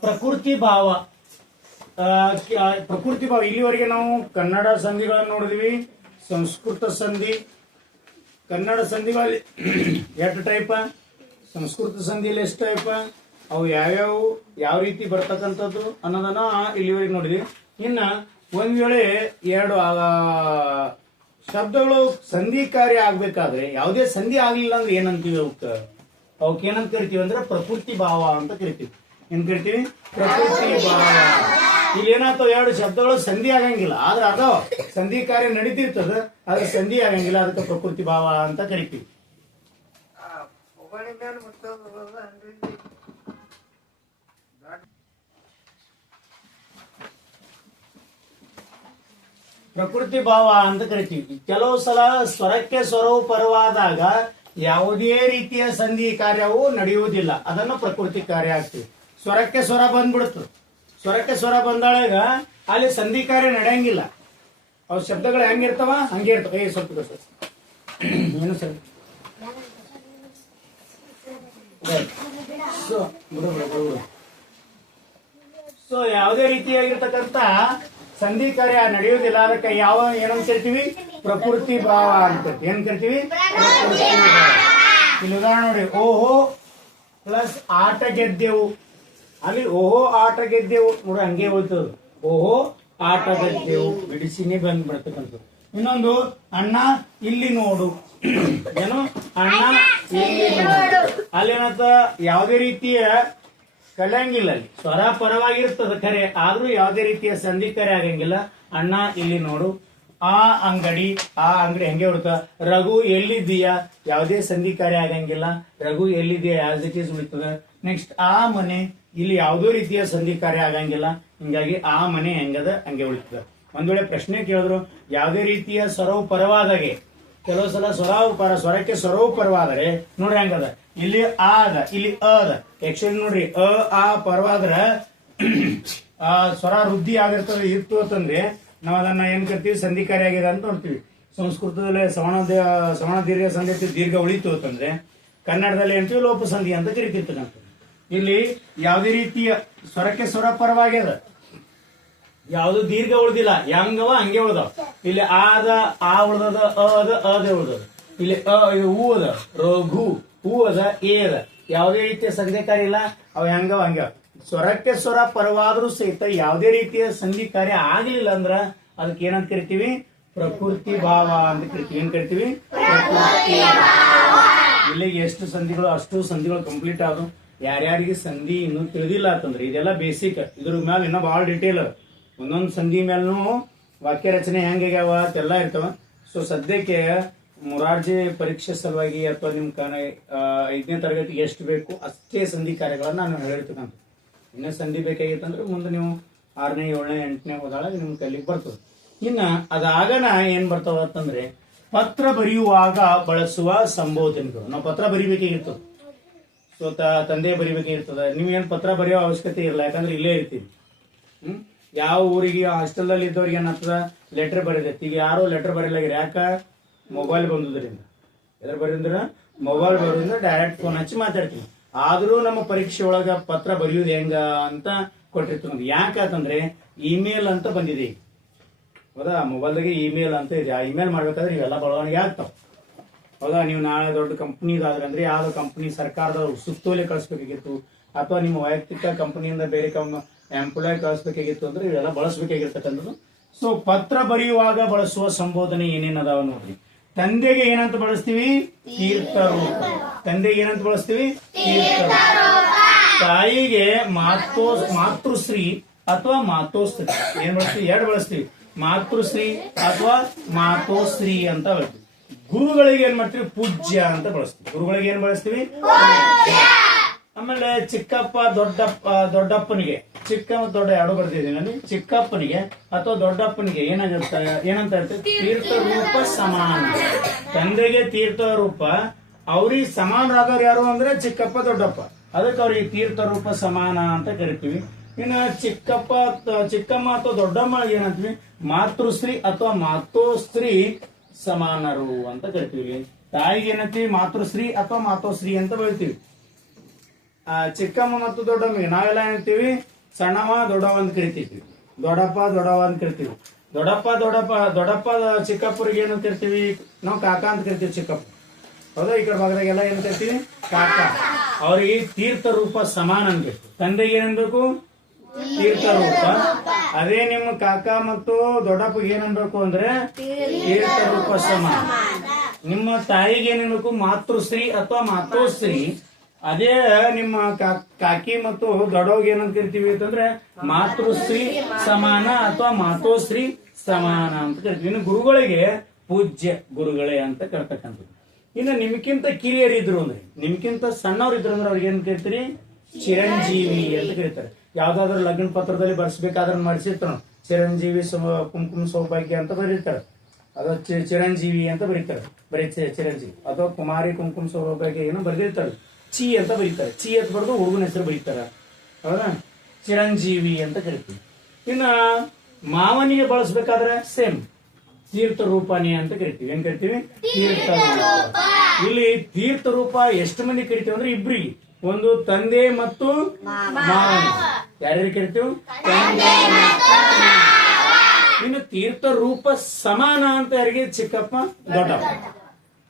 ಪ್ರಕೃತಿ ಭಾವ. ಪ್ರಕೃತಿ ಭಾವ. ಇಲ್ಲಿವರೆಗೆ ನಾವು ಕನ್ನಡ ಸಂಧಿಗಳನ್ನು ನೋಡಿದ್ವಿ, ಸಂಸ್ಕೃತ ಸಂಧಿ. ಕನ್ನಡ ಸಂಧಿಗಳಲ್ಲಿ ಎಷ್ಟು ಟೈಪ ಸಂಸ್ಕೃತ ಸಂಧಿಯಲ್ಲಿ ಎಷ್ಟು ಟೈಪ ಅವು ಯಾವ್ಯಾವ, ಯಾವ ರೀತಿ ಬರ್ತಕ್ಕಂಥದ್ದು ಅನ್ನೋದನ್ನ ಇಲ್ಲಿವರೆಗೆ ನೋಡಿದ್ವಿ. ಇನ್ನ ಒಂದ್ ವೇಳೆ ಎರಡು ಶಬ್ದಗಳು ಸಂಧಿ ಕಾರ್ಯ ಆಗ್ಬೇಕಾದ್ರೆ, ಯಾವುದೇ ಸಂಧಿ ಆಗ್ಲಿಲ್ಲ ಅಂದ್ರೆ ಏನಂತೀವಿ ಅವಕ್ಕ? ಅವಕ್ಕೆ ಏನಂತ ಕರಿತೀವಿ ಅಂದ್ರೆ ಪ್ರಕೃತಿ ಭಾವ ಅಂತ ಕರಿತೀವಿ. ಏನ್ ಕರಿತೀವಿ? ಪ್ರಕೃತಿ ಭಾವ. ಇಲ್ಲಿ ಏನಾಗ್ತಾವ ಎರಡು ಶಬ್ದಗಳು ಸಂಧಿ ಆಗಂಗಿಲ್ಲ. ಆದ್ರೆ ಅದಾವ ಸಂಧಿ ಕಾರ್ಯ ನಡೀತಿರ್ತದ, ಆದ್ರೆ ಸಂಧಿ ಆಗಂಗಿಲ್ಲ. ಅದಕ್ಕೆ ಪ್ರಕೃತಿ ಭಾವ ಅಂತ ಕರಿತೀವಿ. ಪ್ರಕೃತಿ ಭಾವ ಅಂತ ಕರಿತೀವಿ. ಕೆಲವು ಸಲ ಸ್ವರಕ್ಕೆ ಸ್ವರವು ಪರವಾದಾಗ ಯಾವುದೇ ರೀತಿಯ ಸಂಧಿ ಕಾರ್ಯವು ನಡೆಯುವುದಿಲ್ಲ. ಅದನ್ನು ಪ್ರಕೃತಿ ಕಾರ್ಯ ಆಗ್ತೀವಿ. ಸ್ವರಕ್ಕೆ ಸ್ವರ ಬಂದ್ಬಿಡ್ತು ಸ್ವರಕ್ಕೆ ಸ್ವರ ಬಂದಾಗ ಅಲ್ಲಿ ಸಂಧಿ ಕಾರ್ಯ ನಡೆಯಂಗಿಲ್ಲ. ಅವ್ರ ಶಬ್ದಗಳು ಹೆಂಗಿರ್ತಾವ ಹಂಗೆ ಇರ್ತಾವ. ಏ, ಸ್ವಲ್ಪ ಏನು ಸರ್? ಸೊ, ಯಾವುದೇ ರೀತಿಯಾಗಿರ್ತಕ್ಕಂಥ ಸಂಧಿ ಕಾರ್ಯ ನಡೆಯುವುದಿಲ್ಲ ಅದಕ್ಕೆ ಯಾವ ಏನಂತ ಕರಿತೀವಿ? ಪ್ರಕೃತಿ ಭಾವ ಅಂತ ಏನ್ ಕರಿತೀವಿ. ಇಲ್ಲಿ ಉದಾಹರಣೆ ನೋಡಿ. ಓಹೋ ಪ್ಲಸ್ ಆಟ ಗೆದ್ದೆವು. ಅಲ್ಲಿ ಓಹೋ ಆಟ ಗೆದ್ದೆವು. ನೋಡಿ, ಹಂಗೆ ಹೋಯ್ತದ. ಓಹೋ ಆಟ ಗೆದ್ದೆವು. ಬಿಡಿಸಿನೇ ಬಂದ್ ಬಿಡ್ತಕ್ಕಂಥದ್ದು. ಇನ್ನೊಂದು, ಅಣ್ಣ ಇಲ್ಲಿ ನೋಡು. ಏನು? ಅಣ್ಣ ಇಲ್ಲಿ ನೋಡು. ಅಲ್ಲೇನಂತ? ಯಾವುದೇ ರೀತಿಯ ಕಲಿಯಂಗಿಲ್ಲ ಅಲ್ಲಿ ಸ್ವರ ಪರವಾಗಿರ್ತದ ಖರೆ, ಆದ್ರೂ ಯಾವುದೇ ರೀತಿಯ ಸಂಧಿ ಕರೆ ಆಗಂಗಿಲ್ಲ. ಅಣ್ಣ, ಇಲ್ಲಿ ನೋಡು. ಆ ಅಂಗಡಿ ಆ ಅಂಗಡಿ ಹೆಂಗೆ ಹೊಡ್ತ ರಘು ಎಲ್ಲಿದ್ದೀಯಾ? ಯಾವುದೇ ಸಂಧಿ ಕಾರ್ಯ ಆಗಂಗಿಲ್ಲ. ರಘು ಎಲ್ಲಿದೆಯಾ ಈಸ್ ಉಳಿತದ ನೆಕ್ಸ್ಟ್ ಆ ಮನೆ, ಇಲ್ಲಿ ಯಾವುದೋ ರೀತಿಯ ಸಂಧಿ ಕಾರ್ಯ ಆಗಂಗಿಲ್ಲ. ಹಿಂಗಾಗಿ ಆ ಮನೆ ಹೆಂಗದ? ಹಂಗೆ ಉಳಿತದ. ಒಂದ್ ವೇಳೆ ಪ್ರಶ್ನೆ ಕೇಳಿದ್ರು, ಯಾವುದೇ ರೀತಿಯ ಸ್ವರವು ಪರವಾದಾಗೆ ಕೆಲವು ಸಲ ಸ್ವರ ಪರ ಸ್ವರಕ್ಕೆ ಸ್ವರವು ಪರವಾದರೆ ನೋಡ್ರಿ ಹಂಗದ? ಇಲ್ಲಿ ಆ ಅದ ಇಲ್ಲಿ ಅ ಅದ. ಆಕ್ಚುಲಿ ನೋಡ್ರಿ, ಅ, ಆ ಪರವಾದ್ರ ಆ ಸ್ವರ ವೃದ್ಧಿ ಆಗಿರ್ತದೆ, ಇತ್ತು ಅಂತಂದ್ರೆ ನಾವು ಅದನ್ನ ಏನ್ ಕರ್ತೀವಿ? ಸಂಧಿಕಾರಿ ಆಗಿದೆ ಅಂತ ನೋಡ್ತೀವಿ. ಸಂಸ್ಕೃತದಲ್ಲಿ ಸವಣ ಸವಣ ದೀರ್ಘ ಸಂಧಿ, ದೀರ್ಘ ಉಳಿತು ಅಂತಂದ್ರೆ, ಕನ್ನಡದಲ್ಲಿ ಏನ್ತೀವಿ ಲೋಪ ಸಂಧಿ ಅಂತ. ಕರಿತಿರ್ತಕ್ಕಂಥ ಇಲ್ಲಿ ಯಾವುದೇ ರೀತಿಯ ಸ್ವರಕ್ಕೆ ಸ್ವರ ಪರವಾಗ್ಯದ ಯಾವುದು ದೀರ್ಘ ಉಳ್ದಿಲ್ಲ. ಹೆಂಗವ ಹಂಗೆ ಉಳ್ದವ. ಇಲ್ಲಿ ಆದ ಆ ಉಳ್ದದ ಅದ ಅದ ಉಳ್ದದ. ಇಲ್ಲಿ ಅ ಹೂ ಅದ ರಘು ಹೂ ಅದ ಎ ಅದ ಯಾವುದೇ ರೀತಿಯ ಸಂಧಿಕಾರಿ ಇಲ್ಲ. ಅವ ಹೆಂಗವ ಹಂಗ ಸ್ವರಕ್ಕೆ ಸ್ವರ ಪರವಾದ್ರೂ ಸಹಿತ ಯಾವುದೇ ರೀತಿಯ ಸಂಧಿ ಕಾರ್ಯ ಆಗ್ಲಿಲ್ಲ ಅಂದ್ರ ಅದಕ್ಕೆ ಏನಂತ ಕರಿತೀವಿ? ಪ್ರಕೃತಿ ಭಾವ ಅಂತ ಕರಿತೀವಿ. ಏನ್ ಕರಿತೀವಿ? ಪ್ರಕೃತಿ ಭಾವ. ಇಲ್ಲಿಗೆ ಎಷ್ಟು ಸಂಧಿಗಳು, ಅಷ್ಟು ಸಂಧಿಗಳು ಕಂಪ್ಲೀಟ್ ಆದವು. ಯಾರ್ಯಾರಿಗೆ ಸಂಧಿ ಇನ್ನೂ ತಿಳಿದಿಲ್ಲ ಅಂತಂದ್ರೆ, ಇದೆಲ್ಲ ಬೇಸಿಕ್ ಇದ್ರ ಮ್ಯಾಲ ಇನ್ನೂ ಭಾಳ ಡಿಟೇಲ್ ಒಂದೊಂದು ಸಂಧಿ ಮೇಲೂ ವಾಕ್ಯ ರಚನೆ ಹೆಂಗಾಗ್ಯಾವ ಅಂತೆಲ್ಲ ಇರ್ತಾವ. ಸೊ ಸದ್ಯಕ್ಕೆ ಮುರಾರ್ಜಿ ಪರೀಕ್ಷೆ ಸಲುವಾಗಿ ಅಥವಾ ನಿಮ್ ಕಾನ ಆ, ಐದನೇ ತರಗತಿಗೆ ಎಷ್ಟು ಬೇಕು ಅಷ್ಟೇ ಸಂಧಿ ಕಾರ್ಯಗಳನ್ನ ನಾನು ಹೇಳಿರ್ತಕ್ಕಂಥ ಇನ್ನೂ ಸಂಧಿ ಬೇಕಾಗಿತ್ತಂದ್ರೆ ಮುಂದೆ ನೀವು ಆರನೇ ಏಳನೇ ಎಂಟನೇ ಹೋದಾಗ ನಿಮ್ ಕೈಲಿಗೆ ಬರ್ತದೆ. ಇನ್ನ ಅದಾಗನ ಏನ್ ಬರ್ತಾವ ಅಂತಂದ್ರೆ ಪತ್ರ ಬರೆಯುವಾಗ ಬಳಸುವ ಸಂಬೋಧನೆಗಳು. ನಾವು ಪತ್ರ ಬರಿಬೇಕಾಗಿರ್ತದೆ ಸೊ ತಂದೆ ಬರಿಬೇಕಾಗಿರ್ತದೆ. ನೀವು ಏನ್ ಪತ್ರ ಬರೆಯೋ ಅವಶ್ಯಕತೆ ಇರಲ್ಲ ಯಾಕಂದ್ರೆ ಇಲ್ಲೇ ಇರ್ತೀವಿ ಹ್ಮ್? ಯಾವ ಊರಿಗೆ ಹಾಸ್ಟೆಲ್ ಇದ್ದವ್ರಿಗೆ ಏನಾಗ್ತದ? ಲೆಟರ್ ಬರೀತೈತಿ ಈಗ ಯಾರು ಲೆಟರ್ ಬರೀಲಾಗಿರ ಯಾಕ? ಮೊಬೈಲ್ ಬಂದುದರಿಂದ. ಎದ್ರ ಬರೀಂದ್ರ? ಮೊಬೈಲ್ ಬರೋದ್ರಿಂದ ಡೈರೆಕ್ಟ್ ಫೋನ್ ಹಚ್ಚಿ ಮಾತಾಡ್ತೀವಿ ಆದ್ರೂ ನಮ್ಮ ಪರೀಕ್ಷೆ ಒಳಗ ಪತ್ರ ಬರೆಯೋದು ಹೆಂಗ ಅಂತ ಕೊಟ್ಟಿರ್ತೀವಿ ನಮ್ಗೆ ಯಾಕಂತಂದ್ರೆ ಇಮೇಲ್ ಅಂತ ಬಂದಿದೆ. ಹೌದಾ? ಮೊಬೈಲ್ದಾಗೆ ಇಮೇಲ್ ಅಂತ ಇದೆ. ಆ ಇಮೇಲ್ ಮಾಡ್ಬೇಕಾದ್ರೆ ಇವೆಲ್ಲ ಬೆಳವಣಿಗೆ ಆಗ್ತಾವ. ಹೌದಾ? ನೀವು ನಾಳೆ ದೊಡ್ಡ ಕಂಪ್ನಿದಾದ್ರೆ ಅಂದ್ರೆ ಯಾವ ಕಂಪ್ನಿ ಸರ್ಕಾರದವ್ರು ಸುತ್ತೋಲೆ ಕಳಿಸ್ಬೇಕಾಗಿತ್ತು. ಅಥವಾ ನಿಮ್ಮ ವೈಯಕ್ತಿಕ ಕಂಪನಿಯಿಂದ ಬೇರೆ ಎಂಪ್ಲಾಯ್ ಕಳಿಸ್ಬೇಕಾಗಿತ್ತು ಅಂದ್ರೆ ಇವೆಲ್ಲ ಬಳಸಬೇಕಾಗಿರ್ತಕ್ಕಂಥದ್ದು. ಸೊ ಪತ್ರ ಬರೆಯುವಾಗ ಬಳಸುವ ಸಂಬೋಧನೆ ಏನೇನ್ ಅದಾವ ನೋಡ್ರಿ. ತಂದೆಗೆ ಏನಂತ ಬಳಸ್ತೀವಿ? ತೀರ್ಥರೂಪ. ತಂದೆಗೆ ಏನಂತ ಬಳಸ್ತೀವಿ? ತೀರ್ಥರೂಪ. ತಾಯಿಗೆ ಮಾತೋ, ಮಾತೃಶ್ರೀ ಅಥವಾ ಮಾತೋಸ್ತ್ರೀ. ಏನ್ ಬಳಸ್ತೀವಿ? ಎರಡು ಬಳಸ್ತೀವಿ. ಮಾತೃಶ್ರೀ ಅಥವಾ ಮಾತೋಶ್ರೀ ಅಂತ ಬಳಸ್ತೀವಿ. ಗುರುಗಳಿಗೆ ಏನ್ ಮಾಡ್ತೀವಿ? ಪೂಜ್ಯ ಅಂತ ಬಳಸ್ತೀವಿ. ಗುರುಗಳಿಗೆ ಏನ್ ಬಳಸ್ತೀವಿ? ಆಮೇಲೆ ಚಿಕ್ಕಪ್ಪ, ದೊಡ್ಡಪ್ಪ, ದೊಡ್ಡಪ್ಪನಿಗೆ. ಚಿಕ್ಕ ದೊಡ್ಡ ಎರಡು ಬರ್ತಿದ್ದೀನಿ ಅಲ್ಲಿ ಚಿಕ್ಕಪ್ಪನಿಗೆ ಅಥವಾ ದೊಡ್ಡಪ್ಪನಿಗೆ ಏನಾಗಿರ್ತ ಏನಂತ ಹೇಳ್ತೀವಿ ತೀರ್ಥ ರೂಪ ಸಮಾನ. ತಂದೆಗೆ ತೀರ್ಥ ರೂಪ, ಅವ್ರಿಗೆ ಸಮಾನರಾದವ್ರು ಯಾರು ಅಂದ್ರೆ ಚಿಕ್ಕಪ್ಪ, ದೊಡ್ಡಪ್ಪ. ಅದಕ್ಕೆ ಅವ್ರಿಗೆ ತೀರ್ಥ ರೂಪ ಸಮಾನ ಅಂತ ಕರಿತೀವಿ. ಇನ್ನ ಚಿಕ್ಕಪ್ಪ, ಚಿಕ್ಕಮ್ಮ ಅಥವಾ ದೊಡ್ಡಮ್ಮ ಏನಂತೀವಿ? ಮಾತೃಶ್ರೀ ಅಥವಾ ಮಾತೋಶ್ರೀ ಸಮಾನರು ಅಂತ ಕರಿತೀವಿ. ತಾಯಿಗೆ ಏನಂತೀವಿ? ಮಾತೃಶ್ರೀ ಅಥವಾ ಮಾತೋಶ್ರೀ ಅಂತ ಬೆಳಿತೀವಿ. ಚಿಕ್ಕಮ್ಮ ಮತ್ತು ದೊಡ್ಡಮ್ಮಗೆ ನಾವೆಲ್ಲ ಹೇಳ್ತೀವಿ ಸಣ್ಣವ ದೊಡ್ಡವ ಅಂತ ಕರಿತೀವಿ ದೊಡ್ಡಪ್ಪ ದೊಡ್ಡವ ಅಂತ ಕರಿತೀವಿ ದೊಡ್ಡಪ್ಪ ದೊಡ್ಡಪ್ಪ ದೊಡ್ಡಪ್ಪ, ಚಿಕ್ಕಪ್ಪರಿಗೆ ಏನಂತ ಇರ್ತೀವಿ ನಾವು ಕಾಕ ಅಂತ ಕರಿತೀವಿ ಚಿಕ್ಕಪ್ಪ. ಹೌದಾ? ಈ ಕಡೆ ಭಾಗದಾಗೆಲ್ಲ ಕರಿತೀವಿ? ಕಾಕ. ಅವರಿಗೆ ತೀರ್ಥ ರೂಪ ಸಮಾನ ಅನ್ಬೇಕು ತಂದೆಗೆ ಏನನ್ಬೇಕು? ತೀರ್ಥ ರೂಪ. ಅದೇ ನಿಮ್ಮ ಕಾಕ ಮತ್ತು ದೊಡ್ಡಪ್ಪಗೆ ಏನನ್ಬೇಕು ಅಂದ್ರೆ ತೀರ್ಥ ರೂಪ ಸಮಾನ. ನಿಮ್ಮ ತಾಯಿಗೆ ಏನಿರ್ಬೇಕು ಮಾತೃಶ್ರೀ ಅಥವಾ ಮಾತೋಶ್ರೀ. ಅದೇ ನಿಮ್ಮ ಕಾಕಿ ಮತ್ತು ದೊಡೋಗ ಏನಂತ ಕರಿತೀವಿ ಅಂತಂದ್ರೆ ಮಾತೃಶ್ರೀ ಸಮಾನ ಅಥವಾ ಮಾತೋಶ್ರೀ ಸಮಾನ ಅಂತ ಕರಿತೀವಿ. ಇನ್ನು ಗುರುಗಳಿಗೆ ಪೂಜ್ಯ ಗುರುಗಳೇ ಅಂತ ಕರ್ತಕ್ಕಂಥದ್ದು. ಇನ್ನು ನಿಮ್ಗಿಂತ ಕಿರಿಯರಿದ್ರು ಅಂದ್ರೆ ನಿಮ್ಗಿಂತ ಸಣ್ಣವ್ರು ಇದ್ರು ಅಂದ್ರೆ ಅವ್ರಿಗೆ ಏನ್ ಕರಿತೀರಿ? ಚಿರಂಜೀವಿ ಅಂತ ಕರೀತಾರೆ. ಯಾವ್ದಾದ್ರು ಲಗ್ನ ಪತ್ರದಲ್ಲಿ ಬರ್ಸ್ಬೇಕಾದ್ರೆ ಮಾಡಿಸಿರ್ತಾರ ಚಿರಂಜೀವಿ ಕುಂಕುಮ ಸೌಭಾಗ್ಯ ಅಂತ ಬರೀತಾರೆ. ಅದು ಚಿರಂಜೀವಿ ಅಂತ ಬರೀತಾರೆ. ಬರೀ ಚಿರಂಜೀವಿ. ಅಥವಾ ಕುಮಾರಿ ಕುಂಕುಮ ಸೌಭಾಗ್ಯ ಏನೋ ಬರೆದಿರ್ತಾರೆ. ಚಿ ಅಂತ ಬರೀತಾರೆ. ಚಿ ಅಂತ ಬರೆದು ಹುಡುಗನ ಹೆಸರು ಬರೀತಾರೆ. ಹೌದಾ? ಚಿರಂಜೀವಿ ಅಂತ ಕರಿತೀವಿ. ಇನ್ನ ಮಾವನಿಗೆ ಬಳಸಬೇಕಾದ್ರೆ ಸೇಮ್ ತೀರ್ಥ ರೂಪಾನಿ ಅಂತ ಕರಿತೀವಿ. ಏನ್ ಕರಿತೀವಿ? ತೀರ್ಥ ರೂಪ. ಇಲ್ಲಿ ತೀರ್ಥ ರೂಪ ಎಷ್ಟು ಮಂದಿ ಕರಿತೀವಿ ಅಂದ್ರೆ ಇಬ್ರಿಗೆ. ಒಂದು ತಂದೆ ಮತ್ತು ಮಾವನಿ. ಯಾರ್ಯಾರು ಕರಿತೀವಿ? ಇನ್ನು ತೀರ್ಥ ರೂಪ ಸಮಾನ ಅಂತ ಯಾರಿಗೆ? ಚಿಕ್ಕಪ್ಪ ದೊಡ್ಡಪ್ಪ.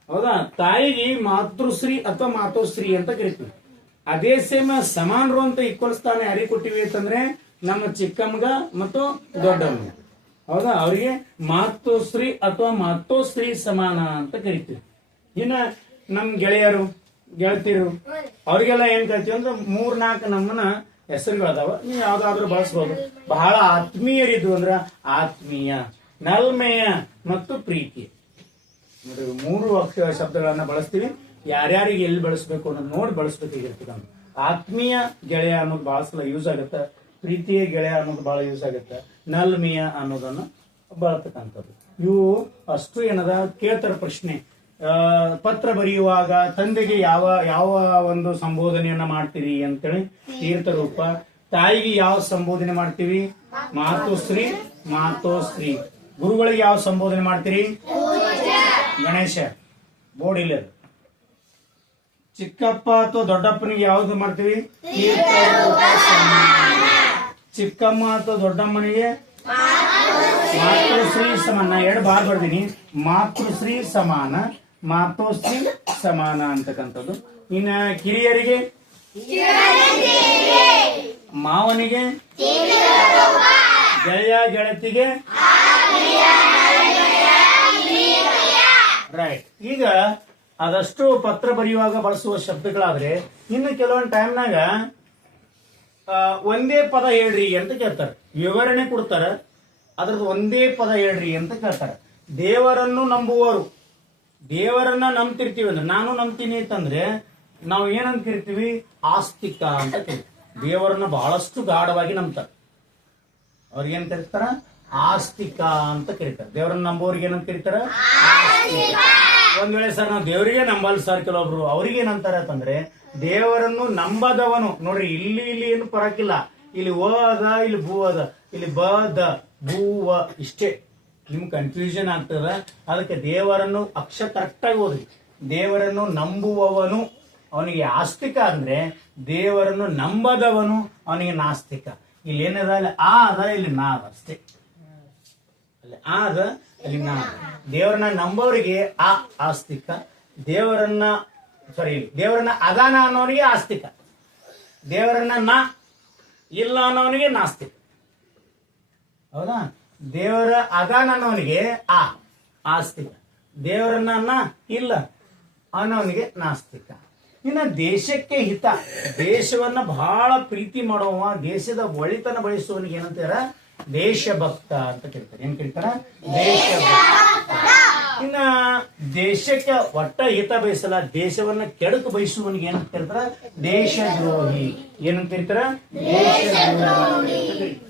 ಹೌದಾ? ತಾಯಿಗೆ ಮಾತೃಶ್ರೀ ಅಥವಾ ಮಾತೋಶ್ರೀ ಅಂತ ಕರಿತೀವಿ. ಅದೇ ಸೇಮ ಸಮಾನರು ಅಂತ ಈಕ್ವಲ್ ಸ್ಥಾನ ಕೊಟ್ಟಿವಿ ಅಂತಂದ್ರೆ ನಮ್ಮ ಚಿಕ್ಕಮ್ಮಗ ಮತ್ತು ದೊಡ್ಡಮ್ಮ. ಹೌದಾ? ಅವರಿಗೆ ಮಾತೋಶ್ರೀ ಅಥವಾ ಮಾತೋಶ್ರೀ ಸಮಾನ ಅಂತ ಕರಿತೀವಿ. ಇನ್ನ ನಮ್ ಗೆಳೆಯರು ಗೆಳತಿರು ಅವ್ರಿಗೆಲ್ಲ ಏನ್ ಕರಿತೀವಿ ಅಂದ್ರೆ ಮೂರ್ ನಾಲ್ಕು ನಮ್ಮನ್ನ ಹೆಸರುಗಳದಾವ. ನೀವು ಯಾವ್ದಾದ್ರು ಬಳಸ್ಬೋದು. ಬಹಳ ಆತ್ಮೀಯರಿದ್ವು ಅಂದ್ರ ಆತ್ಮೀಯ, ನಲ್ಮೆಯ ಮತ್ತು ಪ್ರೀತಿ ಮೂರು ಅಕ್ಷರ ಶಬ್ದಗಳನ್ನ ಬಳಸ್ತೀವಿ. ಯಾರ್ಯಾರಿಗೆ ಎಲ್ಲಿ ಬಳಸ್ಬೇಕು ಅನ್ನೋದು ನೋಡಿ ಬಳಸ್ಬೇಕಾಗಿರ್ತದೆ ನಾವು. ಆತ್ಮೀಯ ಗೆಳೆಯ ಅನ್ನೋದು ಬಹಳ ಸಲ ಯೂಸ್ ಆಗುತ್ತೆ. ಪ್ರೀತಿಯ ಗೆಳೆಯ ಅನ್ನೋದು ಬಹಳ ಯೂಸ್ ಆಗುತ್ತೆ. ನಲ್ಮೀಯ ಅನ್ನೋದನ್ನು ಬಳತಕ್ಕಂಥದ್ದು. ಇವು ಅಷ್ಟು ಏನದ? ಕೇಳ್ತಾರ ಪ್ರಶ್ನೆ. ಪತ್ರ ಬರೆಯುವಾಗ ತಂದೆಗೆ ಯಾವ ಯಾವ ಒಂದು ಸಂಬೋಧನೆಯನ್ನ ಮಾಡ್ತೀರಿ ಅಂತೇಳಿ ತೀರ್ಥ ರೂಪ ತಾಯಿಗೆ ಯಾವ ಸಂಬೋಧನೆ ಮಾಡ್ತೀವಿ? ಮಾತೋಶ್ರೀ ಮಾತೋಶ್ರೀ ಗುರುಗಳಿಗೆ ಯಾವ ಸಂಬೋಧನೆ ಮಾಡ್ತೀರಿ? ಗಣೇಶ, ಬೋರ್ಡ್ ಇಲ್ಲ. ಚಿಕ್ಕಪ್ಪ ಅಥವಾ ದೊಡ್ಡಪ್ಪನಿಗೆ ಯಾವ್ದು ಮಾಡ್ತೀವಿ. ಚಿಕ್ಕಮ್ಮ ಅಥವಾ ದೊಡ್ಡಮ್ಮನಿಗೆ ಮಾತೃಶ್ರೀ ಸಮಾನ. ಎರಡು ಬಾರ್ ಬರ್ತೀನಿ ಮಾತೃಶ್ರೀ ಸಮಾನ ಮಾತೃಶ್ರೀ ಸಮಾನ ಅಂತಕ್ಕಂಥದ್ದು. ಇನ್ನ ಕಿರಿಯರಿಗೆ? ಮಾವನಿಗೆ? ಗೆಳೆಯ ಗೆಳತಿಗೆ? ರೈಟ್ ಈಗ ಅದಷ್ಟು ಪತ್ರ ಬರೆಯುವಾಗ ಬಳಸುವ ಶಬ್ದಗಳಾದ್ರೆ, ಇನ್ನು ಕೆಲವೊಂದು ಟೈಮ್ನಾಗ ಒಂದೇ ಪದ ಹೇಳ್ರಿ ಅಂತ ಕೇಳ್ತಾರೆ. ವಿವರಣೆ ಕೊಡ್ತಾರ, ಅದ್ರದ್ದು ಒಂದೇ ಪದ ಹೇಳ್ರಿ ಅಂತ ಕೇಳ್ತಾರೆ. ದೇವರನ್ನು ನಂಬುವವರು, ದೇವರನ್ನ ನಂಬ್ತಿರ್ತೀವಿ ಅಂದ್ರೆ, ನಾನು ನಂಬ್ತೀನಿ ಅಂತಂದ್ರೆ, ನಾವು ಏನಂತ ಕರಿತೀವಿ ಆಸ್ತಿಕ ಅಂತ ಕೇಳ್ತೀವಿ. ದೇವರನ್ನ ಬಹಳಷ್ಟು ಗಾಢವಾಗಿ ನಂಬ್ತಾರೆ. ಅವ್ರಿಗೆ ಏನ್ ಕರೀತಾರ? ಆಸ್ತಿಕ ಅಂತ ಕರೀತಾರೆ. ದೇವರನ್ನ ನಂಬೋರಿಗೆ ಏನಂತ ಕರೀತಾರೆ. ಒಂದ್ ವೇಳೆ ಸರ್ ನಾವು ದೇವರಿಗೆ ನಂಬಲ್ ಸರ್ ಕೆಲವೊಬ್ರು ಅವ್ರಿಗೆ ಏನಂತಾರೆ ಅಂತಂದ್ರೆ ದೇವರನ್ನು ನಂಬದವನು ನೋಡ್ರಿ ಇಲ್ಲಿ ಇಲ್ಲಿ ಏನು ಪರಕಿಲ್ಲ. ಇಲ್ಲಿ ಓ ಅದ ಇಲ್ಲಿ ಭೂ ಅದ ಇಲ್ಲಿ ಬ ದ ಭೂ ವ ಇಷ್ಟೇ. ನಿಮ್ ಕನ್ಫ್ಯೂಷನ್ ಆಗ್ತದ? ಅದಕ್ಕೆ ದೇವರನ್ನು ಅಕ್ಷ ಕರೆಕ್ಟ್ ಆಗಿ ಓದ್ರಿ. ದೇವರನ್ನು ನಂಬುವವನು ಅವನಿಗೆ ಆಸ್ತಿಕ ಅಂದ್ರೆ ದೇವರನ್ನು ನಂಬದವನು ಅವನಿಗೆ ನಾಸ್ತಿಕ. ಇಲ್ಲಿ ಏನದ ಅಲ್ಲಿ ಆ ಅದ ಇಲ್ಲಿ ನಾ ಅದ ಅಷ್ಟೇ. ಅಲ್ಲಿ ಆ ಅದ ಅಲ್ಲಿ ನಾ ದೇವರನ್ನ ನಂಬೋರಿಗೆ ಆ ಆಸ್ತಿಕ, ದೇವರನ್ನ ಸಾರಿ ದೇವರನ್ನ ಅದಾನ ಅನ್ನೋನಿಗೆ ಆಸ್ತಿಕ. ದೇವರನ್ನ ನಾ ಇಲ್ಲ ಅನ್ನೋನಿಗೆ ನಾಸ್ತಿಕ. ಹೌದಾ? ದೇವರ ಅದಾನ ಅನ್ನೋನಿಗೆ ಆ ಆಸ್ತಿಕ. ದೇವರನ್ನ ನಾ ಇಲ್ಲ ಅನ್ನೋನಿಗೆ ನಾಸ್ತಿಕ. ಇನ್ನ ದೇಶಕ್ಕೆ ಹಿತ, ದೇಶವನ್ನ ಬಹಳ ಪ್ರೀತಿ ಮಾಡುವ, ದೇಶದ ಒಳಿತನ ಬಯಸುವವನಿಗೆ ಏನಂತಾರ ದೇಶಭಕ್ತ ಅಂತ ಕರೀತಾರೆ ಏನ್ ಕರೀತಾರ ದೇಶಭಕ್ತ. ಇನ್ನ ದೇಶಕ್ಕೆ ಒಟ್ಟ ಹಿತ ಬಯಸಲ್ಲ ದೇಶವನ್ನ ಕೆಡಕು ಬಯಸುವವನಿಗೆ ಏನಂತ ಕರೀತಾರ ದೇಶದ್ರೋಹಿ. ಏನಂತ ಕರೀತಾರ ದೇಶದ್ರೋಹಿ.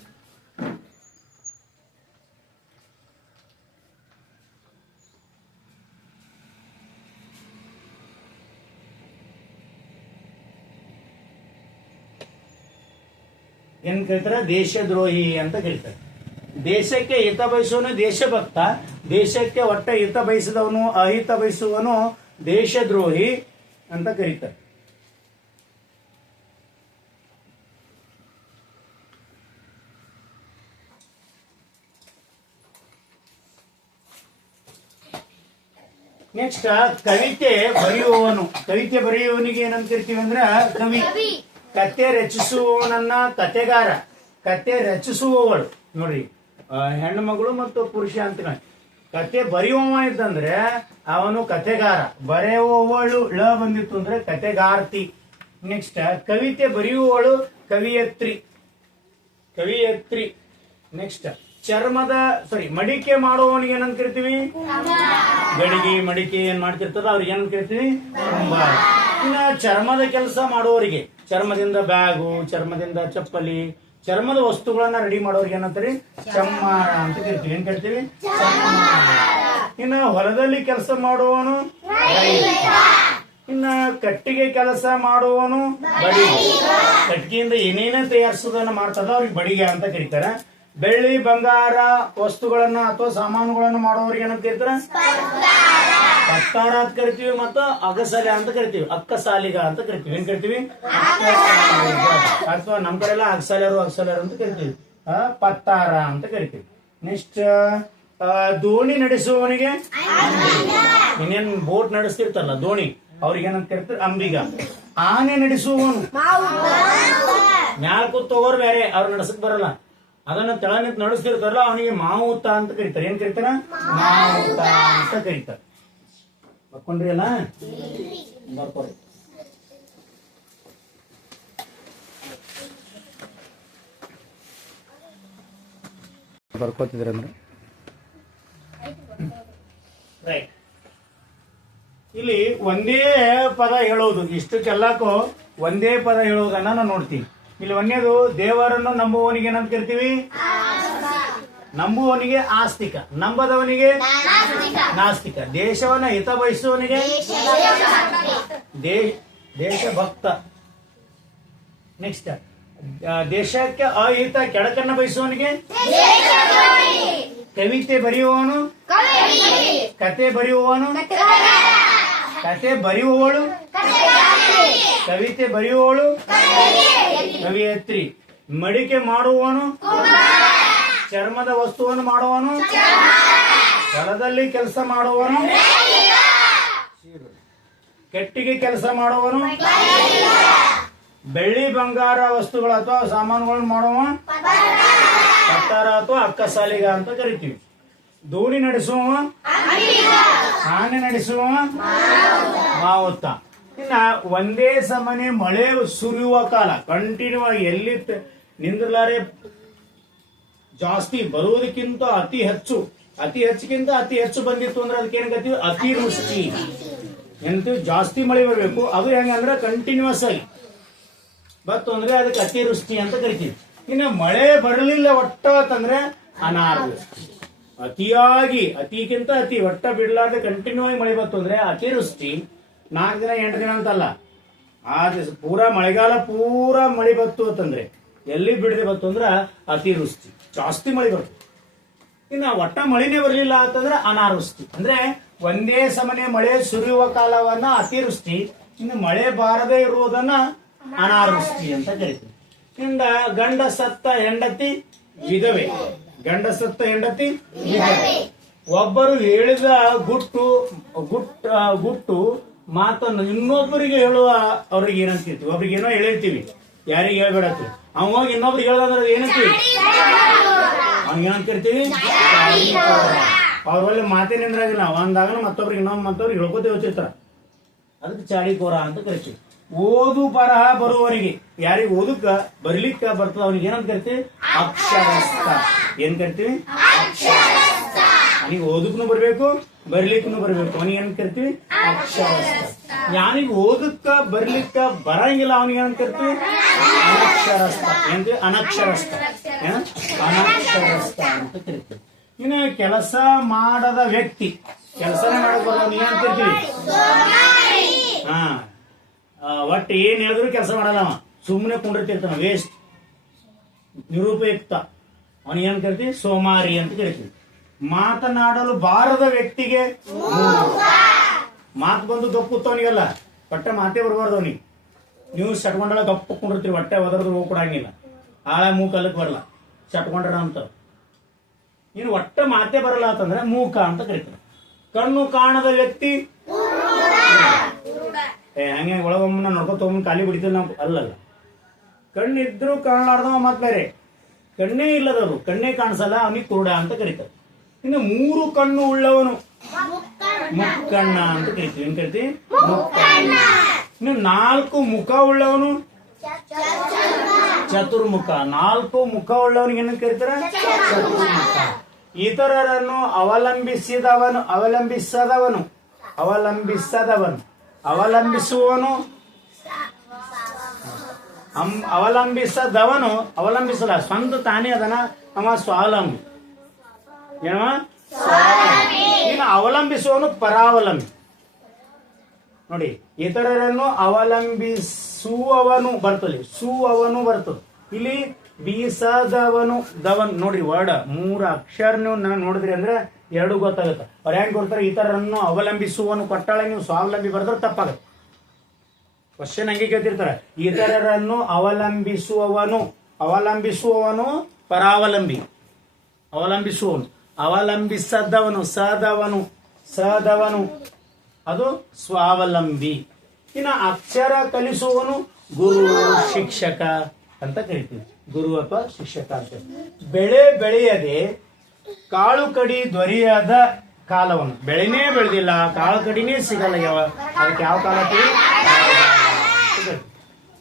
ಏನ್ ಕರೀತಾರೆ ದೇಶದ್ರೋಹಿ ಅಂತ ಕರೀತಾರೆ ದೇಶಕ್ಕೆ ಹಿತ ಬಯಸುವನು ದೇಶಭಕ್ತ. ದೇಶಕ್ಕೆ ಒಟ್ಟ ಹಿತ ಬಯಸಿದವನು, ಅಹಿತ ಬಯಸುವನು ದೇಶದ್ರೋಹಿ ಅಂತ ಕರೀತಾರೆ. ನೆಕ್ಸ್ಟ್ ಕವಿತೆ ಬರೆಯುವವನು. ಕವಿತೆ ಬರೆಯುವವನಿಗೆ ಏನಂತ ಇರ್ತೀವಿ ಅಂದ್ರೆ ಕವಿ. ಕತೆ ರಚಿಸುವವನನ್ನ ಕತೆಗಾರ ಕತೆ ರಚಿಸುವವಳು ನೋಡ್ರಿ ಹೆಣ್ಣು ಮಗಳು ಮತ್ತು ಪುರುಷ ಅಂತ ಕತೆ ಬರೆಯುವವ ಇದ್ದಂದ್ರೆ ಅವನು ಕತೆಗಾರ ಬರೆಯುವವಳು ಳ ಬಂದಿತ್ತು ಅಂದ್ರೆ ಕತೆಗಾರ್ತಿ ನೆಕ್ಸ್ಟ್ ಕವಿತೆ ಬರೆಯುವವಳು ಕವಿಯತ್ರಿ. ಕವಿಯತ್ರಿ. ನೆಕ್ಸ್ಟ್ ಚರ್ಮದ ಸಾರಿ ಮಡಿಕೆ ಮಾಡುವವನಿಗೆ ಏನಂತ ಕರಿತೀವಿ? ಗಡಿಗೆ ಮಡಿಕೆ ಏನ್ ಮಾಡ್ತಿರ್ತಾರ ಅವ್ರಿಗೆ ಏನಂತ ಕರಿತೀವಿ? ಇನ್ನ ಚರ್ಮದ ಕೆಲಸ ಮಾಡುವವರಿಗೆ ಚರ್ಮದಿಂದ ಬ್ಯಾಗು, ಚರ್ಮದಿಂದ ಚಪ್ಪಲಿ, ಚರ್ಮದ ವಸ್ತುಗಳನ್ನ ರೆಡಿ ಮಾಡೋರಿಗೆ ಏನಂತಾರೆ? ಚಮ್ಮಾರ ಅಂತ ಕೇಳ್ತೀವಿ. ಏನ್ ಕೇಳ್ತೀವಿ. ಇನ್ನ ಹೊಲದಲ್ಲಿ ಕೆಲಸ ಮಾಡುವವನು. ಇನ್ನ ಕಟ್ಟಿಗೆ ಕೆಲಸ ಮಾಡುವವನು ಬಡಿಗೆ ಕಟ್ಟಿಗೆಯಿಂದ ಏನೇನೇ ತಯಾರಿಸೋದನ್ನ ಮಾಡ್ತದ ಅವ್ರಿಗೆ ಬಡಿಗೆ ಅಂತ ಕರೀತಾರೆ. ಬೆಳ್ಳಿ ಬಂಗಾರ ವಸ್ತುಗಳನ್ನ ಅಥವಾ ಸಾಮಾನುಗಳನ್ನ ಮಾಡೋರಿಗೆ ಏನಂತ ಕರೀತಾರೆ? ಪತ್ತಾರ ಅಂತ ಕರಿತೀವಿ ಮತ್ತು ಅಗಸಾಲೆ ಅಂತ ಕರಿತೀವಿ. ಅಕ್ಕಸಾಲಿಗ ಅಂತ ಕರಿತೀವಿ. ಏನ್ ಕರಿತೀವಿ. ಅಥವಾ ನಮ್ ಕಡೆ ಎಲ್ಲ ಅಗಸಾಲ್ಯಾರು ಅಗಸಾಲ್ಯಾರು ಅಂತ ಕರಿತೀವಿ. ಪತ್ತಾರ ಅಂತ ಕರಿತೀವಿ. ನೆಕ್ಸ್ಟ್ ದೋಣಿ ನಡೆಸುವವನಿಗೆ ಇನ್ನೇನ್ ಬೋಟ್ ನಡೆಸ್ತಿರ್ತಾರಲ್ಲ ದೋಣಿ. ಅವ್ರಿಗೆ ಏನಂತ ಕರಿತಾರೆ? ಅಂಬಿಗ. ಆನೆ ನಡೆಸುವವನು ಮ್ಯಾಲ ಕೂತ್ ತಗೋರ್ ಬೇರೆ ಅವ್ರು ನಡ್ಸಕ್ ಬರಲ್ಲ. ಅದನ್ನ ತೆಳ ನಿಂತು ನಡೆಸ್ತಿರ್ತಾರಲ್ಲ ಅವನಿಗೆ ಮಾವುತ ಅಂತ ಕರಿತಾರೆ. ಏನ್ ಕರಿತಾರ? ಮಾವುತ ಅಂತ ಕರೀತಾರೆ. ಬರ್ಕೊಂಡ್ರಿ ಅಲ್ಲ ಬರ್ಕೊರಿ ಬರ್ಕೋತಿದ್ರ ಅಂದ್ರೆ? ರೈಟ್. ಇಲ್ಲಿ ಒಂದೇ ಪದ ಹೇಳೋದು. ಇಷ್ಟಕ್ಕೆಲ್ಲಕ್ಕೂ ಒಂದೇ ಪದ ಹೇಳೋದನ್ನ ನಾನು ನೋಡ್ತೀವಿ ಇಲ್ಲಿ ಒಂದೇದು ದೇವರನ್ನು ನಂಬುವವನಿಗೆ ಏನಂತ ಕರಿತೀವಿ? ನಂಬುವವನಿಗೆ ಆಸ್ತಿಕ ನಂಬದವನಿಗೆ ನಾಸ್ತಿಕ. ದೇಶವನ್ನ ಹಿತ ಬಯಸುವವನಿಗೆ ದೇಶ ದೇಶಭಕ್ತ. ನೆಕ್ಸ್ಟ್ ದೇಶಕ್ಕೆ ಅಹಿತ ಕೆಳಕನ್ನ ಬಯಸುವವನಿಗೆ ಕವಿತೆ ಬರೆಯುವವನು ಕತೆ ಬರೆಯುವವನು ಕತೆ ಬರೆಯುವವಳು ಕವಿತೆ ಬರೆಯುವವಳು ಕವಿಯತ್ರಿ. ಮಡಿಕೆ ಮಾಡುವವನು ಚರ್ಮದ ವಸ್ತುವನ್ನು ಮಾಡುವನು ಸ್ಥಳದಲ್ಲಿ ಕೆಲಸ ಮಾಡುವವನು? ಕೆಟ್ಟಿಗೆ ಕೆಲಸ ಮಾಡುವವನು? ಬೆಳ್ಳಿ ಬಂಗಾರ ವಸ್ತುಗಳು ಅಥವಾ ಸಾಮಾನುಗಳನ್ನು ಮಾಡುವ ಕತ್ತಾರ ಅಥವಾ ಅಕ್ಕಸಾಲಿಗ ಅಂತ ಕರಿತೀವಿ. ದೋಣಿ ನಡೆಸುವ ಆನೆ ನಡೆಸುವ ಮಾವುತ್ತ ಇನ್ನ ಒಂದೇ ಸಮನೆ ಮಳೆ ಸುರಿಯುವ ಕಾಲ. ಕಂಟಿನ್ಯೂ ಆಗಿ ಎಲ್ಲಿ ನಿಂದ್ರಲಾರೆ ಜಾಸ್ತಿ ಬರುವುದಕ್ಕಿಂತ ಅತಿ ಹೆಚ್ಚು, ಅತಿ ಹೆಚ್ಚಿಗಿಂತ ಅತಿ ಹೆಚ್ಚು ಬಂದಿತ್ತು ಅಂದ್ರೆ ಅದಕ್ಕೆ ಏನ್ ಕರಿತೀವಿ ಅತಿವೃಷ್ಟಿ ಎಂತೀವಿ ಜಾಸ್ತಿ ಮಳೆ ಬರಬೇಕು. ಅದು ಹೆಂಗಂದ್ರೆ ಕಂಟಿನ್ಯೂಸ್ ಆಗಿ. ಬತ್ತು ಅಂದ್ರೆ ಅದಕ್ಕೆ ಅತಿವೃಷ್ಟಿ ಅಂತ ಕರಿತೀವಿ. ಇನ್ನು ಮಳೆ ಬರಲಿಲ್ಲ ಒಟ್ಟ ಅಂತಂದ್ರೆ ಅನಾವೃಷ್ಟಿ ಅತಿಯಾಗಿ ಅತಿಗಿಂತ ಅತಿ ಒಟ್ಟ ಬಿಡ್ಲಾರ್ದೆ ಕಂಟಿನ್ಯೂ ಆಗಿ ಮಳೆ ಬತ್ತು ಅಂದ್ರೆ ಅತಿವೃಷ್ಟಿ ನಾಲ್ಕು ದಿನ ಎಂಟು ದಿನ ಅಂತಲ್ಲ. ಆ ದಿವಸ ಪೂರಾ ಮಳೆಗಾಲ ಪೂರಾ ಮಳೆ ಬತ್ತು ಅಂತಂದ್ರೆ. ಎಲ್ಲಿ ಬಿಡದೆ ಬಂತು ಅಂದ್ರ ಅತಿವೃಷ್ಟಿ ಜಾಸ್ತಿ ಮಳೆ ಬರ್ತದೆ ಇನ್ನ ಒಟ್ಟ ಮಳೆನೇ ಬರಲಿಲ್ಲ ಅಂತಂದ್ರೆ ಅನಾವೃಷ್ಟಿ. ಅಂದ್ರೆ ಒಂದೇ ಸಮನೆ ಮಳೆ ಸುರಿಯುವ ಕಾಲವನ್ನ ಅತಿವೃಷ್ಟಿ ಇನ್ನು ಮಳೆ ಬಾರದೇ ಇರುವುದನ್ನ ಅನಾವೃಷ್ಟಿ ಅಂತ ಕರಿತೀವಿ. ಇಂದ ಗಂಡ ಸತ್ತ ಹೆಂಡತಿ ವಿಧವೆ. ಗಂಡ ಸತ್ತ ಹೆಂಡತಿ ವಿಧವೆ. ಒಬ್ಬರು ಹೇಳಿದ ಗುಟ್ಟು ಗುಟ್ ಗುಟ್ಟು ಮಾತನ್ನು ಇನ್ನೊಬ್ಬರಿಗೆ ಹೇಳುವ ಅವ್ರಿಗೆ ಏನಂತೀವಿ ಒಬ್ರಿಗೆ ಏನೋ ಹೇಳಿರ್ತೀವಿ. ಯಾರಿಗೆ ಹೇಳ್ಬೇಡತ್ತೀವಿ ಅವ ಹೋಗಿ ಇನ್ನೊಬ್ರಿಗೆ ಹೇಳ್ದಂದ್ರೆ ಏನಂತೀವಿ ಅವ್ನ ಏನಂತ ಕರಿತೀವಿ ಅವ್ರ ಒಳ್ಳೆ ಮಾತೇ ನಿಂದ್ರಾಗಿಲ್ಲ. ಒಂದಾಗನ ಮತ್ತೊಬ್ರಿಗೆ ಇನ್ನೊಂದು ಮತ್ತೊಬ್ರಿಗೆ ಹೇಳ್ಕೊತೇ ಹೋಗ್ತಿರ್ತಾರ. ಅದಕ್ಕೆ ಚಾಡಿಕೋರ ಅಂತ ಕರಿತೀವಿ. ಓದು ಬರಹ ಬರುವವರಿಗೆ ಯಾರಿಗೆ ಓದಕ್ಕ ಬರ್ಲಿಕ್ಕ ಬರ್ತದ ಅವನಿಗೆ ಏನಂತ ಕರಿತೀವಿ? ಅಕ್ಷರಸ್ಥ. ಏನ್ ಕರಿತೀವಿ? ಅವನಿಗೆ ಓದಕ್ಕೂ ಬರ್ಬೇಕು ಬರ್ಲಿಕ್ಕೂ ಬರ್ಬೇಕು. ಅವನಿಗೆ ಏನಂತ ಕರಿತೀವಿ? ಅಕ್ಷರಸ್ಥ. ಯಾನಿಗೆ ಓದಕ್ಕ ಬರ್ಲಿಕ್ಕ ಬರಂಗಿಲ್ಲ ಅವನಿಗೆ ಏನಂತ ಕರಿತೀವಿ ಅನಕ್ಷರಸ್ಥ. ಏನ್ರಿ? ಅನಕ್ಷರಸ್ಥ. ಅನಕ್ಷರಸ್ಥ ಅಂತ ಕರಿತೀವಿ. ಇನ್ನು ಕೆಲಸ ಮಾಡದ ವ್ಯಕ್ತಿ. ಕೆಲಸನೇ ಮಾಡಕ್ ಬರೋದು ಏನ್ ಕರಿತೀವಿ? ಹಾ. ಒಟ್ಟು ಏನ್ ಹೇಳಿದ್ರು ಕೆಲಸ ಮಾಡಲ್ಲ ಅವ. ಸುಮ್ಮನೆ ಕುಂಡಿರ್ತಿರ್ತಾನ ವೇಸ್ಟ್ ನಿರುಪಯುಕ್ತ. ಅವನು ಏನ್ ಕರಿತೀವಿ? ಸೋಮಾರಿ ಅಂತ ಕರಿತೀವಿ. ಮಾತನಾಡಲು ಬಾರದ ವ್ಯಕ್ತಿಗೆ. ಮಾತು ಬಂದು ಗಪ್ಪುತ್ತವನಿಗಲ್ಲ ಹೊಟ್ಟೆ ಮಾತೇ ಬರಬಾರ್ದು ಅವನಿಗೆ. ನೀವು ಶಟ್ಕೊಂಡಾಗ ದಪ್ಪ ಕುಂಡಿರ್ತೀವಿ ಹೊಟ್ಟೆ ಒದರದ್ರು ಹೋಗಿ ಕೊಡಂಗಿಲ್ಲ. ಆಳ ಮೂಕಲ್ಲಕ್ಕೆ ಬರಲ್ಲ ಸಟ್ಕೊಂಡ್ರ ಅಂತ. ನೀನು ಹೊಟ್ಟೆ ಮಾತೇ ಬರಲ್ಲ ಅಂತಂದ್ರೆ ಮೂಕ ಅಂತ ಕರೀತಾರೆ. ಕಣ್ಣು ಕಾಣದ ವ್ಯಕ್ತಿ. ಏ, ಹಂಗೆ ಒಳಗೊಮ್ಮನ ನೋಡ್ಕೊತ ಹೋಗ್ ಖಾಲಿ ಬಿಡ್ತೀವಿ ನಾವು. ಅಲ್ಲಲ್ಲ. ಕಣ್ಣಿದ್ರು ಕಾಣಲಾರ್ದವ ಮತ್ ಬೇರೆ. ಕಣ್ಣೇ ಇಲ್ಲದವರು ಕಣ್ಣೇ ಕಾಣಿಸಲ್ಲ, ಅವನಿಗೆ ಕುರುಡ ಅಂತ ಕರೀತಾರೆ. ಇನ್ನು ಮೂರು ಕಣ್ಣು ಉಳ್ಳವನು. ಮುಕ್ಕಣ್ಣ ಅಂತ ಕರಿತೀವಿ ಏನ್ ಕರಿತೀವಿ ಮುಕ್ಕಣ್ಣ ಇನ್ನು ನಾಲ್ಕು ಮುಖ ಉಳ್ಳವನು? ಚತುರ್ಮುಖ. ನಾಲ್ಕು ಮುಖ ಉಳ್ಳವನಿಗೆ ಏನಂತ ಕರೀತಾರೆ ಚತುರ್ಮುಖ. ಇತರರನ್ನು ಅವಲಂಬಿಸಿದವನು ಅವಲಂಬಿಸದವನು ಅವಲಂಬಿಸದವನು ಅವಲಂಬಿಸುವನು ಅವಲಂಬಿಸದವನು ಅವಲಂಬಿಸಲ್ಲ ಸ್ವಂತ ತಾನೇ ಅದನ ಅವ ಸ್ವಾವಲಂಬಿ ಏನವ? ಇನ್ನು ಅವಲಂಬಿಸುವನು ಪರಾವಲಂಬಿ. ನೋಡಿ, ಇತರರನ್ನು ಅವಲಂಬಿಸುವವನು ಬರ್ತದೆ. ಸುವವನು ಬರ್ತದೆ. ಇಲ್ಲಿ ಬೀಸದವನು ದವನ್. ನೋಡಿ, ವರ್ಡ್ ಮೂರು ಅಕ್ಷರ ನೀವು ನೋಡಿದ್ರಿ ಅಂದ್ರೆ ಎರಡು ಗೊತ್ತಾಗುತ್ತೆ. ಅವ್ರು ಹೆಂಗ್ ಕೊಡ್ತಾರೆ? ಇತರರನ್ನು ಅವಲಂಬಿಸುವವನು ಕೊಟ್ಟಾಳೆ, ನೀವು ಸ್ವಾವಲಂಬಿ ಬರೆದ್ರೆ ತಪ್ಪಾಗುತ್ತೆ. ಕ್ವಶನ್ ಹಂಗೆ ಕೇಳ್ತಿರ್ತಾರೆ. ಇತರರನ್ನು ಅವಲಂಬಿಸುವವನು. ಅವಲಂಬಿಸುವವನು ಪರಾವಲಂಬಿ. ಅವಲಂಬಿಸುವವನು. ಅವಲಂಬಿಸದವನು, ಸದವನು ಸದವನು. ಅದು ಸ್ವಾವಲಂಬಿ. ಇನ್ನು ಅಕ್ಷರ ಕಲಿಸುವವನು ಗುರು, ಶಿಕ್ಷಕ ಅಂತ ಕರಿತೀವಿ. ಗುರು ಅಥವಾ ಶಿಕ್ಷಕ ಅಂತ ಬೆಳೆ ಬೆಳೆಯದೆ ಕಾಳು ಕಡಿ ದೊರೆಯದ ಕಾಲವನ್ನು ಬೆಳೆನೇ ಬೆಳೆದಿಲ್ಲ, ಕಾಳು ಕಡಿನೇ ಸಿಗಲ್ಲ ಯಾವ ಅದಕ್ಕೆ ಯಾವ ಕಾಲ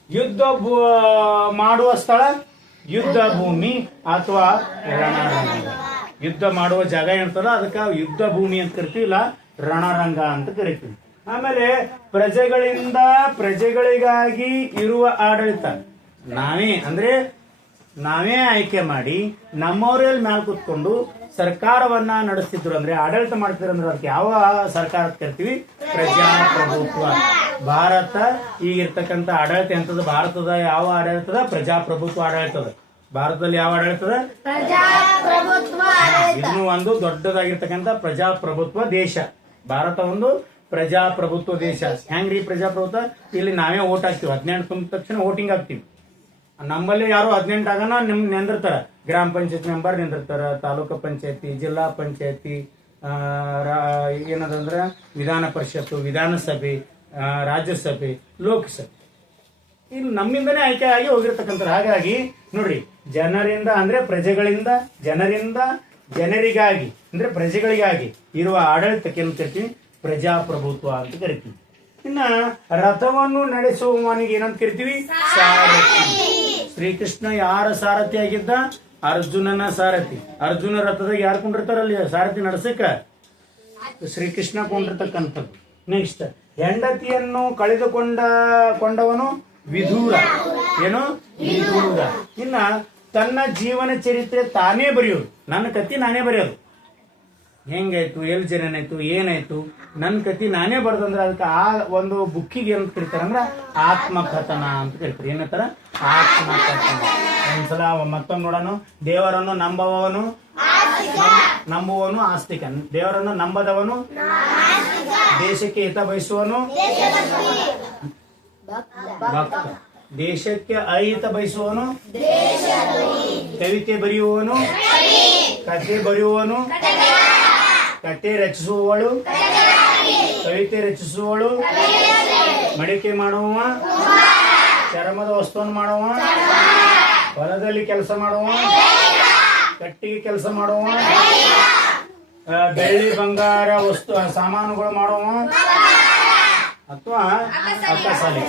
ಯುದ್ಧ ಮಾಡುವ ಸ್ಥಳ ಯುದ್ಧ ಭೂಮಿ ಅಥವಾ ರಣರಂಗ ಯುದ್ಧ ಮಾಡುವ ಜಾಗ ಏನಂತಾರ ಅದಕ್ಕೆ ಯುದ್ಧ ಭೂಮಿ ಅಂತ ಕರಿತೀವಿ, ಇಲ್ಲ ರಣರಂಗ ಅಂತ ಕರಿತೀವಿ. ಆಮೇಲೆ ಪ್ರಜೆಗಳಿಂದ ಪ್ರಜೆಗಳಿಗಾಗಿ ಇರುವ ಆಡಳಿತ. ನಾವೇ, ಅಂದ್ರೆ ನಾವೇ ಆಯ್ಕೆ ಮಾಡಿ ನಮ್ಮವರಲ್ಲಿ ಮ್ಯಾಲ್ ಕೂತ್ಕೊಂಡು ಸರ್ಕಾರವನ್ನ ನಡೆಸ್ತಿದ್ರು ಅಂದ್ರೆ, ಆಡಳಿತ ಮಾಡ್ತಿದ್ರು ಅಂದ್ರೆ ಅದಕ್ಕೆ ಯಾವ ಸರ್ಕಾರ ಕರಿತೀವಿ? ಪ್ರಜಾಪ್ರಭುತ್ವ. ಭಾರತ ಈಗಿರ್ತಕ್ಕಂಥ ಆಡಳಿತ ಎಂತದ ಭಾರತದ ಯಾವ ಆಡಳಿತದ? ಪ್ರಜಾಪ್ರಭುತ್ವ ಆಡಳಿತದ. ಭಾರತದಲ್ಲಿ ಯಾವ ಆಡಳಿತದ? ಇನ್ನು ಒಂದು ದೊಡ್ಡದಾಗಿರ್ತಕ್ಕಂಥ ಪ್ರಜಾಪ್ರಭುತ್ವ ದೇಶ. ಭಾರತ ಒಂದು ಪ್ರಜಾಪ್ರಭುತ್ವ ದೇಶ. ಹೆಂಗ್ರಿ ಪ್ರಜಾಪ್ರಭುತ್ವ? ಇಲ್ಲಿ ನಾವೇ ಓಟ್ ಹಾಕ್ತಿವಿ. ಹದಿನೆಂಟು ತುಂಬಿದ ತಕ್ಷಣ ವೋಟಿಂಗ್ ಹಾಕ್ತಿವಿ. ನಮ್ಮಲ್ಲಿ ಯಾರು ಹದಿನೆಂಟು ಆಗನ ನಿಮ್ ನಿಂದಿರ್ತಾರ. ಗ್ರಾಮ ಪಂಚಾಯತ್ ಮೆಂಬರ್ ನಿಂದಿರ್ತಾರ ತಾಲೂಕು ಪಂಚಾಯತಿ ಜಿಲ್ಲಾ ಪಂಚಾಯತಿ ಏನದಂದ್ರ ವಿಧಾನ ಪರಿಷತ್ತು ವಿಧಾನಸಭೆ ರಾಜ್ಯಸಭೆ ಲೋಕಸಭೆ. ಇಲ್ಲಿ ನಮ್ಮಿಂದನೇ ಆಯ್ಕೆ ಆಗಿ ಹೋಗಿರ್ತಕ್ಕಂಥ ಹಾಗಾಗಿ ನೋಡ್ರಿ, ಜನರಿಂದ ಅಂದ್ರೆ ಪ್ರಜೆಗಳಿಂದ, ಜನರಿಂದ ಜನರಿಗಾಗಿ, ಅಂದ್ರೆ ಪ್ರಜೆಗಳಿಗಾಗಿ ಇರುವ ಆಡಳಿತಕ್ಕೆ ಏನು ಕರಿತೀವಿ? ಪ್ರಜಾಪ್ರಭುತ್ವ ಅಂತ ಕರಿತೀವಿ. ಇನ್ನ ರಥವನ್ನು ನಡೆಸುವವನಿಗೆ ಏನಂತ ಕರಿತೀವಿ? ಸಾರಥಿ. ಶ್ರೀಕೃಷ್ಣ ಯಾರ ಸಾರಥಿ ಆಗಿದ್ದ? ಅರ್ಜುನನ ಸಾರಥಿ. ಅರ್ಜುನ ರಥದಾಗ ಯಾರು ಕೊಂಡಿರ್ತಾರಲ್ಲಿ ಸಾರಥಿ ನಡೆಸಕ ಶ್ರೀಕೃಷ್ಣ ಕೊಂಡಿರ್ತಕ್ಕಂಥದ್ದು ನೆಕ್ಸ್ಟ್ ಹೆಂಡತಿಯನ್ನು ಕಳೆದುಕೊಂಡ, ಕೊಂಡವನು? ವಿಧೂರ. ಏನು? ವಿಧೂರ. ಇನ್ನ ತನ್ನ ಜೀವನ ಚರಿತ್ರೆ ತಾನೇ ಬರೆಯೋದು. ನನ್ನ ಕತಿ ನಾನೇ ಬರೆಯೋದು. ಹೆಂಗಾಯ್ತು? ಎಲ್ಲಿ ಜನನಾಯ್ತು? ಏನಾಯ್ತು? ನನ್ನ ಕತಿ ನಾನೇ ಬರ್ದಂದ್ರೆ ಅದಕ್ಕೆ ಆ ಒಂದು ಬುಕ್ಕಿಗೆ ಏನಂತ ಕರೀತಾರೆ ಅಂದ್ರೆ ಆತ್ಮಕಥನ ಅಂತ ಕರೀತಾರೆ. ಏನಂತಾರ? ಆತ್ಮಕಥನ. ಒಂದ್ಸಲ ಮತ್ತೊಂದು ನೋಡೋನು ದೇವರನ್ನು ನಂಬುವವನು ನಂಬುವನು ನಂಬುವವನು ಆಸ್ತಿಕ. ದೇವರನ್ನು ನಂಬದವನು ದೇಶಕ್ಕೆ ಹಿತ ಬಯಸುವನು ಭಕ್ತ. ದೇಶಕ್ಕೆ ಅಹಿತ ಬಯಸುವವನು. ಕವಿತೆ ಬರೆಯುವನು ಕತೆ ಬರೆಯುವನು ಕತೆ ರಚಿಸುವವಳು. ಕವಿತೆ ರಚಿಸುವವಳು. ಮಡಿಕೆ ಮಾಡುವ ಚರ್ಮದ ವಸ್ತುವನ್ನು ಮಾಡುವ. ಹೊಲದಲ್ಲಿ ಕೆಲಸ ಮಾಡುವ. ಕಟ್ಟಿಗೆ ಕೆಲಸ ಮಾಡುವ. ಬೆಳ್ಳಿ ಬಂಗಾರ ವಸ್ತು ಸಾಮಾನುಗಳು ಮಾಡುವ. ಅಥವಾ ಅಕ್ಕಸಾಲಿ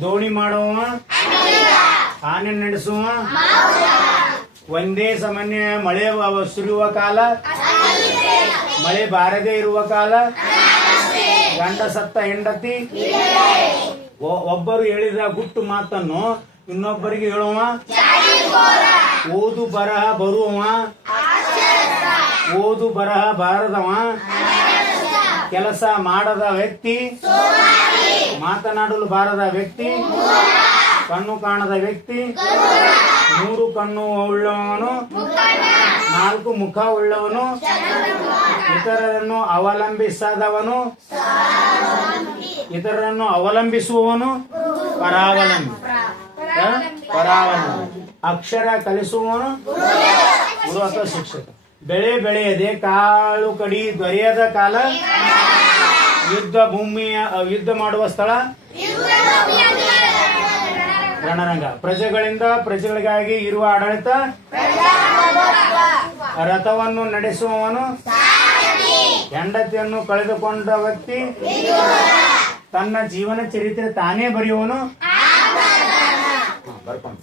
ದೋಣಿ ಮಾಡುವ? ಆನೆ ನಡೆಸುವ? ಒಂದೇ ಸಾಮಾನ್ಯ, ಮಳೆ ಸುರಿಯುವ ಕಾಲ? ಮಳೆ ಬಾರದೇ ಇರುವ ಕಾಲ? ಗಂಡ ಸತ್ತ ಹೆಂಡತಿ? ಒಬ್ಬರು ಹೇಳಿದ ಗುಟ್ಟು ಮಾತನ್ನು ಇನ್ನೊಬ್ಬರಿಗೆ ಹೇಳುವ? ಓದು ಬರಹ ಬರುವವ? ಓದು ಬರಹ ಬಾರದವ? ಕೆಲಸ ಮಾಡದ ವ್ಯಕ್ತಿ ಮಾತನಾಡಲು ಬಾರದ ವ್ಯಕ್ತಿ ಕಣ್ಣು ಕಾಣದ ವ್ಯಕ್ತಿ ಮೂರು ಕಣ್ಣು ಉಳ್ಳವನು ನಾಲ್ಕು ಮುಖ ಉಳ್ಳವನು ಇತರರನ್ನು ಅವಲಂಬಿಸದವನು ಇತರರನ್ನು ಅವಲಂಬಿಸುವವನು ಪರಾವಲಂಬಿ? ಪರಾವಲಂಬಿ. ಅಕ್ಷರ ಕಲಿಸುವವನು ಗುರು ಅಥವಾ ಶಿಕ್ಷಕ. ಬೆಳೆ ಬೆಳೆಯದೆ ಕಾಳು ಕಡಿ ದೊರೆಯದ ಕಾಲ? ಯುದ್ಧ ಭೂಮಿಯ ಯುದ್ಧ ಮಾಡುವ ಸ್ಥಳ? ರಣರಂಗ. ಪ್ರಜೆಗಳಿಂದ ಪ್ರಜೆಗಳಿಗಾಗಿ ಇರುವ ಆಡಳಿತ? ರಥವನ್ನು ನಡೆಸುವವನು? ಹೆಂಡತಿಯನ್ನು ಕಳೆದುಕೊಂಡ ವ್ಯಕ್ತಿ? ತನ್ನ ಜೀವನ ಚರಿತ್ರೆ ತಾನೇ ಬರೆಯುವನು? ಬರ್ಕೊಂಡು.